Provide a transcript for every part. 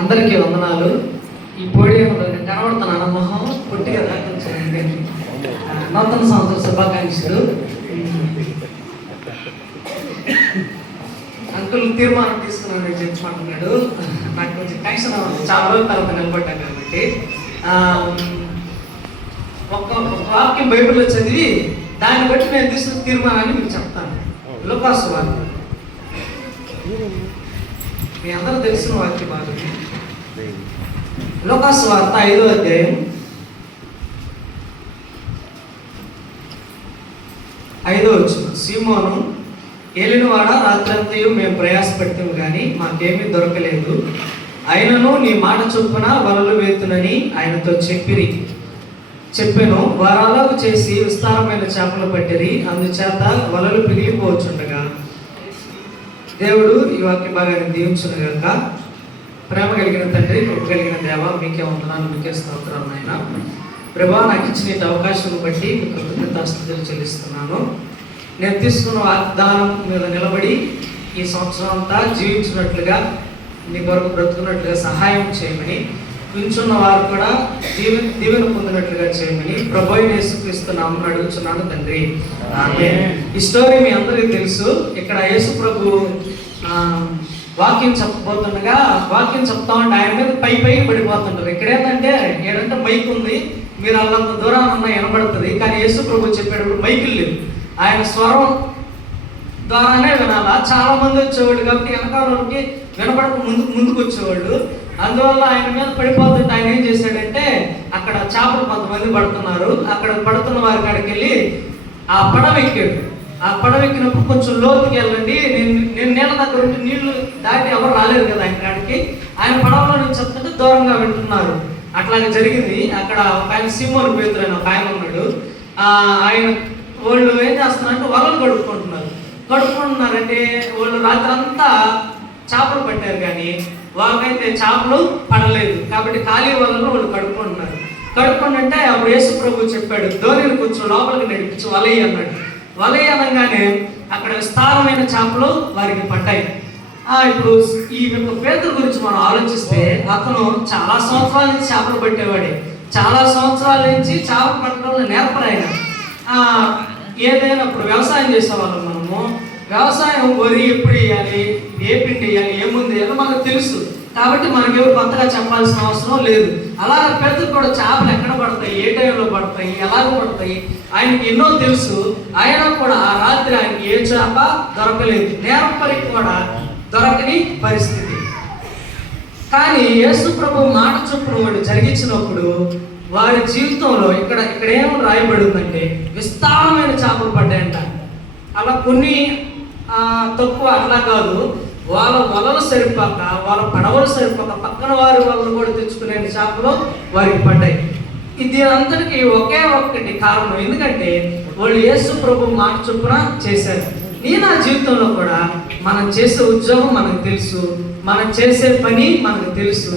అందరికీ వందనాలు. ఈ పోడియం కనబడుతున్నాను. మొహం పుట్టి కదా కొంచెం నూతన సంవత్సర శుభాకాంక్షలు. అంకుల్ తీర్మానం తీసుకున్నాను చెప్పమంటున్నాడు. నాకు కొంచెం టెన్షన్ చాలా రోజుల తర్వాత నిలబడ్డా కాబట్టి. ఒక వాక్యం బైబిల్లో చదివి దాన్ని బట్టి నేను తీసుకున్న తీర్మానాన్ని మీకు చెప్తాను. లుకాసు వారు మీ అందరూ తెలిసిన వాక్య భాగం లోకాసు వార్త ఐదో అధ్యాయం. ఐదో వచ్చిన సీమోను ఏలినవాడ రాత్రంతయు మేము ప్రయాసపెడతాము కానీ మాకేమీ దొరకలేదు. ఆయనను నీ మాట చొప్పున వలలు వేతునని ఆయనతో చెప్పిరి. చెప్పాను వారాలకు చేసి విస్తారమైన చేపలు పట్టిరి. అందుచేత వలలు పిగిలిపోవచ్చుండగా దేవుడు ఈ వాక్య భాగాన్ని దీవించిన గాక ప్రేమ కలిగిన తండ్రి కృప కలిగిన దేవ మీకే ఉంటున్నాను మీకే స్తోత్రం నాయన. ప్రభా నాకు ఇచ్చిన అవకాశం బట్టి మీ కృతజ్ఞతాస్తుతులు చెల్లిస్తున్నాను. నేను తీసుకున్న వాగ్దానం మీద నిలబడి ఈ సంవత్సరం అంతా జీవించినట్లుగా నీ కొరకు బ్రతుకున్నట్లుగా సహాయం చేయమని ఉంచున్న వారు కూడా దీవె దీవెన పొందినట్లుగా చేయమని ప్రభు యేసుక్రీస్తున్నాము అడుగుతున్నాను తండ్రి. ఈ స్టోరీ మీ అందరికీ తెలుసు. ఇక్కడ యేసు ప్రభు వాక్యం చెప్పబోతుండగా వాక్యం చెప్తా ఉంటే ఆయన మీద పై పై పడిపోతుంటారు ఇక్కడ ఏంటంటే ఏడంటే మైక్ ఉంది మీరు అల్లంత దూరం ఉన్న వినబడుతుంది. కానీ యేసు ప్రభు చెప్పేటప్పుడు మైకులు లేవు. ఆయన స్వరం ద్వారానే వినాలా. చాలా మంది వచ్చేవాళ్ళు కాబట్టి వెనకాల వాళ్ళకి వినపడక ముందు ముందుకు వచ్చేవాళ్ళు. అందువల్ల ఆయన మీద పడిపోతుంటే ఆయన ఏం చేశాడంటే అక్కడ చేపలు కొంతమంది పడుతున్నారు. అక్కడ పడుతున్న వారి కాడికి వెళ్ళి ఆ పడవ ఎక్కాడు. ఆ పడవ ఎక్కినప్పుడు కొంచెం లోతుకి వెళ్ళండి. నేను నేను నీళ్ళ దగ్గర ఉంటే నీళ్ళు దాటి ఎవరు రాలేదు కదా ఆయన కాడికి. ఆయన పడవలో నుంచి చెప్తుంటే దూరంగా వింటున్నారు. అట్లాగే జరిగింది. అక్కడ ఒక ఆయన సింహన్ పేతురు ఒక ఆయన ఉన్నాడు. ఆయన వాళ్ళు ఏం చేస్తున్నారంటే వలలు కడుక్కుంటున్నారు. కడుక్కుంటున్నారంటే వాళ్ళు రాత్రి అంతా చేపలు పట్టారు కానీ వాళ్ళకైతే చేపలు పడలేదు. కాబట్టి ఖాళీ వలలో వాళ్ళు కడుక్కుంటున్నారు. కడుక్కుంటుంటే అప్పుడు యేసు ప్రభు చెప్పాడు ధోనిని కొంచెం లోపలికి నడిపించి వలయ్య అన్నాడు. వలయ్య అనగానే అక్కడ విస్తారమైన చేపలు వారికి పడ్డాయి ఇప్పుడు ఈ యొక్క పేదల గురించి మనం ఆలోచిస్తే అతను చాలా సంవత్సరాల నుంచి చేపలు పట్టేవాడే. చాలా సంవత్సరాల నుంచి చేపలు పట్టడంలో నేర్పరాయన ఏదైనా ఇప్పుడు వ్యవసాయం చేసేవాళ్ళం మనము. వ్యవసాయం వరి ఎప్పుడు వేయాలి? ఏ పిండి వేయాలి? ఏ ముందు మనకు తెలుసు. కాబట్టి మనకి ఎవరు కొత్తగా చెప్పాల్సిన అవసరం లేదు. అలాగే పెద్దలు కూడా చేపలు ఎక్కడ పడతాయి? ఏ టైంలో పడతాయి? ఎలాగ పడతాయి? ఆయనకి ఎన్నో తెలుసు. ఆయన కూడా ఆ రాత్రి ఆయనకి ఏ చేప దొరకలేదు. నేరపరికి కూడా దొరకని పరిస్థితి. కానీ యేసు ప్రభు మాట చొప్పున వాడు జరిగించినప్పుడు వారి జీవితంలో ఇక్కడ ఇక్కడ ఏం రాయబడి ఉందంటే విస్తారమైన చేపలు పడ్డాయంట. అలా కొన్ని తక్కువ అట్లా కాదు. వాళ్ళ వలలు సరిపోక వాళ్ళ పడవలు సరిపోక పక్కన వారి వలలు కూడా తెచ్చుకునే చేపలు వారికి పడ్డాయి. ఇది అందరికీ ఒకే ఒక్కటి కారణం. ఎందుకంటే వాళ్ళు యేసు ప్రభు మాట చొప్పున చేశారు. నీ నా జీవితంలో కూడా మనం చేసే ఉద్యోగం మనకు తెలుసు. మనం చేసే పని మనకు తెలుసు.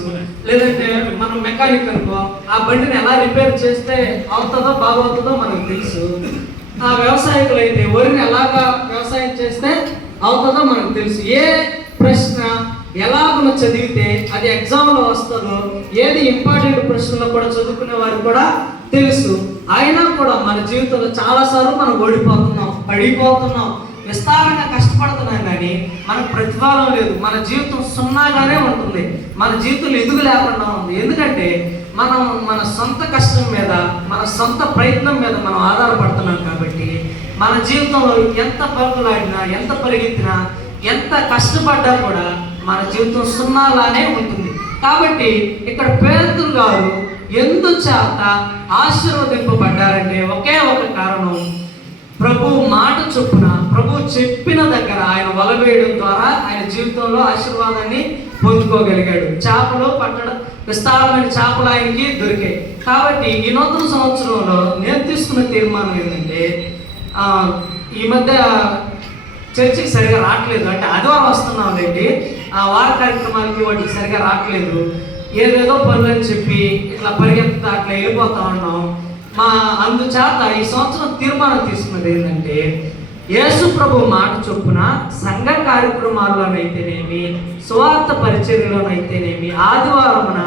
లేదంటే మనం మెకానిక్ అనుకో ఆ బండిని ఎలా రిపేర్ చేస్తే అవుతుందో బాగవుతుందో మనకు తెలుసు. ఆ వ్యవసాయకులు అయితే వరిని ఎలాగా వ్యవసాయం చేస్తే అవుతుందో మనకు తెలుసు. ఏ ప్రశ్న ఎలాగున చదివితే అది ఎగ్జామ్లో వస్తుందో ఏది ఇంపార్టెంట్ ప్రశ్నలో కూడా చదువుకునే వారికి కూడా తెలుసు. అయినా కూడా మన జీవితంలో చాలాసార్లు మనం ఓడిపోతున్నాం పడిపోతున్నాం విస్తారంగా కష్టపడుతున్నాం కానీ మనకు ప్రతిఫలం లేదు. మన జీవితం సున్నాగానే ఉంటుంది. మన జీవితంలో ఎదుగు లేకుండా ఉంది. ఎందుకంటే మనం మన సొంత కష్టం మీద మన సొంత ప్రయత్నం మీద మనం ఆధారపడుతున్నాం కాబట్టి మన జీవితంలో ఎంత పరుగులాడినా ఎంత పరిగెత్తినా ఎంత కష్టపడ్డా కూడా మన జీవితం సున్నాలానే ఉంటుంది. కాబట్టి ఇక్కడ పేదలు గారు ఎందుచేత ఆశీర్వదింపబడ్డారంటే ఒకే ఒక కారణం. ప్రభు మాట చొప్పున ప్రభు చెప్పిన దగ్గర ఆయన వలవేయడం ద్వారా ఆయన జీవితంలో ఆశీర్వాదాన్ని పొందుకోగలిగాడు చేపలు పట్టడం విస్తారమైన చేపలు ఆయనకి దొరికాయి. కాబట్టి ఈ నూతన సంవత్సరంలో నేను తీసుకున్న తీర్మానం ఏంటంటే ఈ మధ్య చర్చికి సరిగా రావట్లేదు. అంటే ఆదివారం వస్తున్నాం లేండి ఆ వార కార్యక్రమాలకి వాటికి సరిగా రావట్లేదు. ఏదేదో పనులు అని చెప్పి ఇట్లా పరిగెత్తా అట్లా వెళ్ళిపోతా ఉన్నాం. మా అందుచేత ఈ సంవత్సరం తీర్మానం తీసుకున్నది ఏంటంటే యేసు ప్రభు మాట చొప్పున సంఘ కార్యక్రమాల్లోనైతేనేమి స్వార్థ పరిచర్యలోనైతేనేమి ఆదివారమున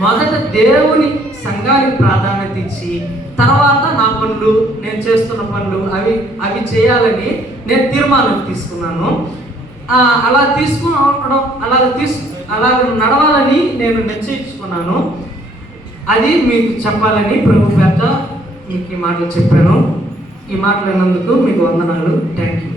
మొదట దేవుని సంఘానికి ప్రాధాన్యత ఇచ్చి తర్వాత నా పనులు నేను చేస్తున్న పనులు అవి అవి చేయాలని నేను తీర్మానం తీసుకున్నాను. అలా తీసుకోవడం అలా తీసు అలా నడవాలని నేను నిశ్చయించుకున్నాను. అది మీకు చెప్పాలని ప్రభు పెద్ద మీకు ఈ మాటలు చెప్పాను. ఈ మాటలు విన్నందుకు మీకు వందనాలు. Thank you